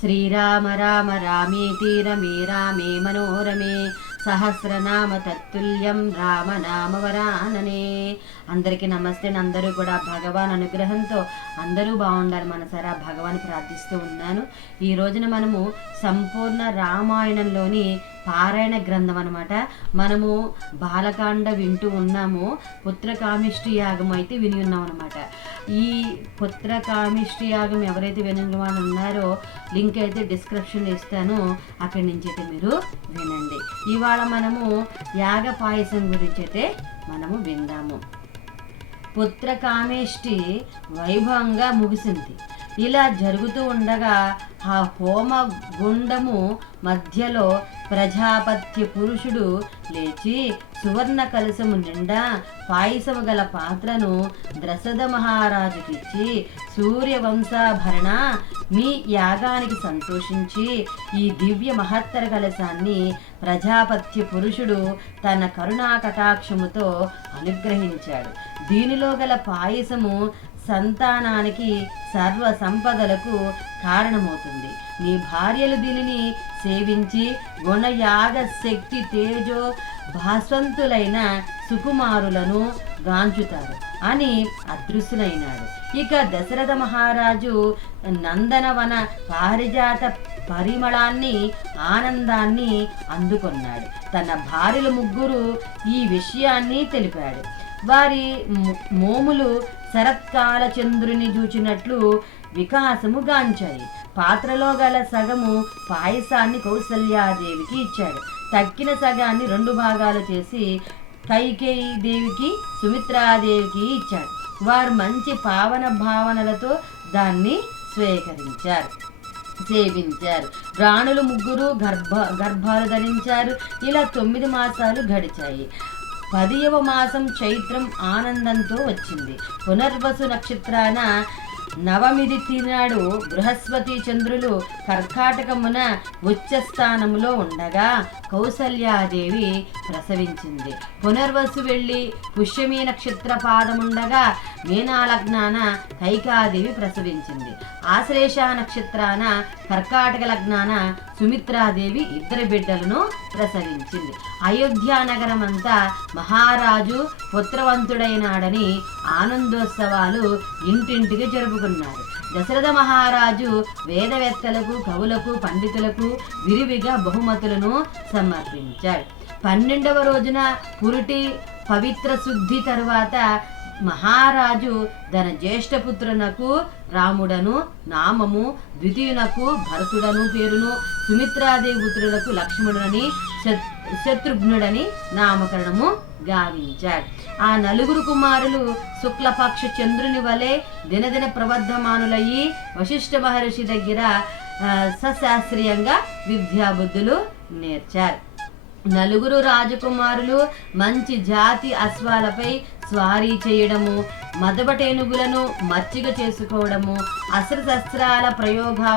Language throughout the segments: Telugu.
శ్రీరామ రామ రామేతి రమే రామే మనోరమే సహస్రనామ తత్తుల్యం రామనామవరాననే అందరికీ నమస్తే అందరూ కూడా భగవాన్ అనుగ్రహంతో అందరూ బాగుండాలి మనసారా భగవాన్ ప్రార్థిస్తూ ఉన్నాను. ఈ రోజున మనము సంపూర్ణ రామాయణంలోని పారాయణ గ్రంథం అనమాట మనము బాలకాండ వింటూ ఉన్నాము పుత్రకామిష్టి యాగం అయితే విని ఉన్నాం అనమాట ఈ పుత్ర కామిష్టి యాగం ఎవరైతే వినండి వాళ్ళు ఉన్నారో లింక్ అయితే డిస్క్రిప్షన్ ఇస్తాను. అక్కడి నుంచి అయితే మీరు వినండి. ఇవాళ మనము యాగ పాయసం గురించి అయితే మనము విందాము. పుత్రకామేష్టి వైభవంగా ముగిసింది. ఇలా జరుగుతూ ఉండగా ఆ హోమ గుండము మధ్యలో ప్రజాపత్య పురుషుడు లేచి సువర్ణ కలశము నిండా పాయసము గల పాత్రను ద్రసద మహారాజుకిచ్చి సూర్యవంశాభరణ మీ యాగానికి సంతోషించి ఈ దివ్య మహత్తర కలశాన్ని ప్రజాపత్య పురుషుడు తన కరుణా కటాక్షముతో అనుగ్రహించాడు. దీనిలో గల పాయసము సంతానానికి సర్వ సంపదలకు కారణమవుతుంది. నీ భార్యలు దీనిని సేవించి గుణయాగ శక్తి తేజో భాస్వంతులైన సుకుమారులను గాంచుతారు అని అదృశ్యులైనాడు. ఇక దశరథ మహారాజు నందనవన పారిజాత పరిమళాన్ని ఆనందాన్ని అందుకున్నాడు. తన భార్యలు ముగ్గురు ఈ విషయాన్ని తెలిపాడు. వారి మోములు శరత్కాల చంద్రుని చూచినట్లు వికాసము గాంచాయి. పాత్రలో గల సగము పాయసాన్ని కౌసల్యాదేవికి ఇచ్చాడు. తక్కిన సగాన్ని రెండు భాగాలు చేసి కైకేయి దేవికి సుమిత్రాదేవికి ఇచ్చాడు. వారు మంచి పావన భావనలతో దాన్ని స్వీకరించారు. సేవించారు. రాణులు ముగ్గురు గర్భ గర్భాలు ధరించారు. ఇలా తొమ్మిది మాసాలు గడిచాయి. పదియవ మాసం చైత్రం ఆనందంతో వచ్చింది. పునర్వసు నక్షత్రాన నవమిది తినాడు బృహస్పతి చంద్రులు కర్కాటకమున ఉచ్చస్థానములో ఉండగా కౌసల్యాదేవి ప్రసవించింది. పునర్వసు వెళ్ళి పుష్యమీ నక్షత్ర పాదముండగా మీనాలగ్నాన కైకాదేవి ప్రసవించింది. ఆశ్లేష నక్షత్రాన కర్కాటక లగ్నాన సుమిత్రాదేవి ఇద్దరు బిడ్డలను ప్రసవించింది. అయోధ్య నగరమంతా మహారాజు పుత్రవంతుడైనాడని ఆనందోత్సవాలు ఇంటింటికి జరుపుకున్నారు దశరథ మహారాజు వేదవేత్తలకు కవులకు పండితులకు విరివిగా బహుమతులను సమర్పించాడు. పన్నెండవ రోజున పురుటి పవిత్ర శుద్ధి తరువాత మహారాజు తన జ్యేష్ఠపుత్రునకు రాముడను నామము ద్వితీయునకు భరతుడను పేరును సుమిత్రాదేవి పుత్రులకు లక్ష్మణుడని శత్- శత్రుఘ్నుడని నామకరణము గావించాడు. ఆ నలుగురు కుమారులు శుక్లపక్ష చంద్రుని వలె దినదిన ప్రబద్ధమానులయ్యి వశిష్ఠ మహర్షి దగ్గర సశాస్త్రీయంగా విద్యాబుద్ధులు నేర్చారు. నలుగురు రాజకుమారులు మంచి జాతి అశ్వాలపై స్వారీ చేయడము మదబటేనుగులను మచ్చిక చేసుకోవడము అస్త్రశస్త్రాల ప్రయోగా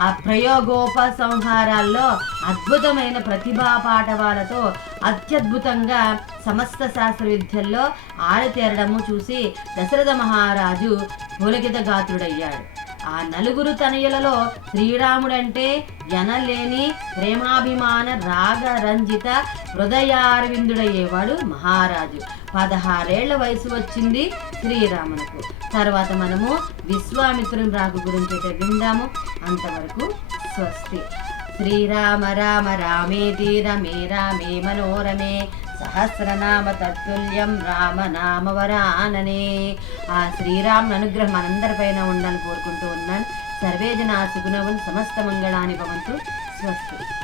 ఆ ప్రయోగోపసంహారాల్లో అద్భుతమైన ప్రతిభా పాఠవాలతో అత్యద్భుతంగా సమస్త శాస్త్ర విద్యల్లో ఆరితేరడము చూసి దశరథ మహారాజు పులకిత గాత్రుడయ్యాడు. ఆ నలుగురు తనయులలో శ్రీరాముడంటే జనలేని ప్రేమాభిమాన రాగ రంజిత హృదయారవిందుడయ్యేవాడు మహారాజు. పదహారేళ్ళ వయసు వచ్చింది శ్రీరామునకు. తర్వాత మనము విశ్వామిత్రుని రాకు గురించి విందాము. అంతవరకు స్వస్తి. శ్రీరామ రామ రామేతి రమే రామే మనోరమే సహస్రనామ తత్తుల్యం రామ నామవరాననే ఆ శ్రీరామ్ అనుగ్రహం మనందరిపైన ఉండాలని కోరుకుంటూ ఉన్నాను. సర్వే జనా సుగుణవన్ సమస్త మంగళాన్ని భవంతు. స్వస్తి.